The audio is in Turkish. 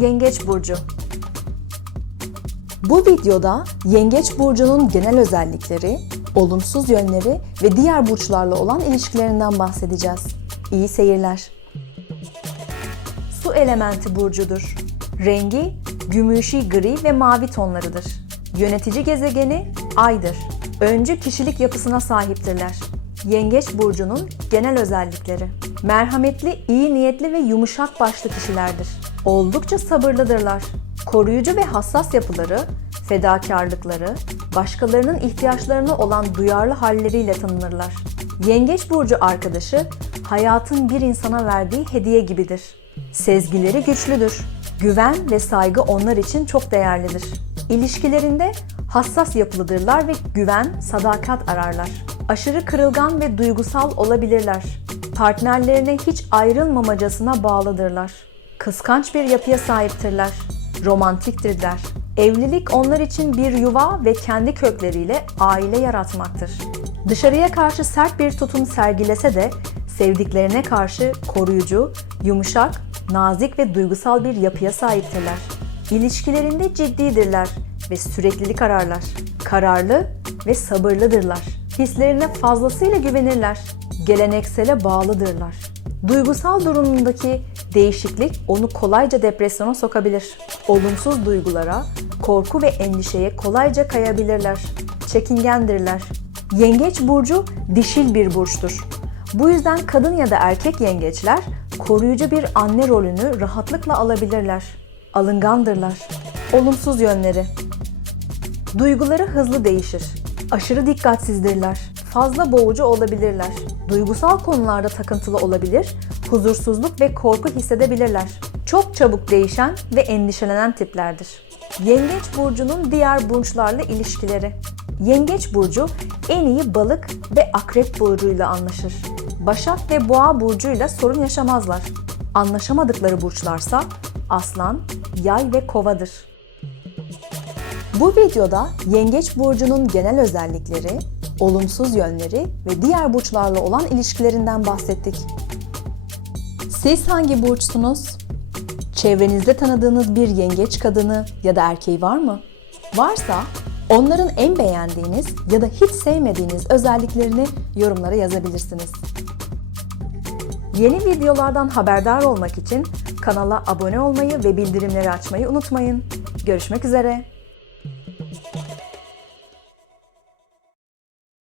Yengeç burcu. Bu videoda Yengeç burcunun genel özellikleri, olumsuz yönleri ve diğer burçlarla olan ilişkilerinden bahsedeceğiz. İyi seyirler. Su elementi burcudur. Rengi gümüşi gri ve mavi tonlarıdır. Yönetici gezegeni Ay'dır. Öncü kişilik yapısına sahiptirler. Yengeç burcunun genel özellikleri. Merhametli, iyi niyetli ve yumuşak başlı kişilerdir. Oldukça sabırlıdırlar. Koruyucu ve hassas yapıları, fedakarlıkları, başkalarının ihtiyaçlarına olan duyarlı halleriyle tanınırlar. Yengeç burcu arkadaşı hayatın bir insana verdiği hediye gibidir. Sezgileri güçlüdür. Güven ve saygı onlar için çok değerlidir. İlişkilerinde hassas yapılıdırlar ve güven, sadakat ararlar. Aşırı kırılgan ve duygusal olabilirler. Partnerlerine hiç ayrılmamacasına bağlıdırlar. Kıskanç bir yapıya sahiptirler. Romantiktirler. Evlilik onlar için bir yuva ve kendi kökleriyle aile yaratmaktır. Dışarıya karşı sert bir tutum sergilese de sevdiklerine karşı koruyucu, yumuşak, nazik ve duygusal bir yapıya sahiptirler. İlişkilerinde ciddidirler ve süreklilik ararlar. Kararlı ve sabırlıdırlar. Hislerine fazlasıyla güvenirler. Geleneksele bağlıdırlar. Duygusal durumundaki değişiklik onu kolayca depresyona sokabilir. Olumsuz duygulara, korku ve endişeye kolayca kayabilirler. Çekingendirler. Yengeç burcu dişil bir burçtur. Bu yüzden kadın ya da erkek yengeçler koruyucu bir anne rolünü rahatlıkla alabilirler. Alıngandırlar. Olumsuz yönleri. Duyguları hızlı değişir. Aşırı dikkatsizdirler. Fazla boğucu olabilirler. Duygusal konularda takıntılı olabilir, huzursuzluk ve korku hissedebilirler. Çok çabuk değişen ve endişelenen tiplerdir. Yengeç burcunun diğer burçlarla ilişkileri. Yengeç burcu en iyi balık ve akrep burcuyla anlaşır. Başak ve boğa burcuyla sorun yaşamazlar. Anlaşamadıkları burçlarsa aslan, yay ve kovadır. Bu videoda Yengeç burcunun genel özellikleri, olumsuz yönleri ve diğer burçlarla olan ilişkilerinden bahsettik. Siz hangi burçsunuz? Çevrenizde tanıdığınız bir yengeç kadını ya da erkeği var mı? Varsa onların en beğendiğiniz ya da hiç sevmediğiniz özelliklerini yorumlara yazabilirsiniz. Yeni videolardan haberdar olmak için kanala abone olmayı ve bildirimleri açmayı unutmayın. Görüşmek üzere.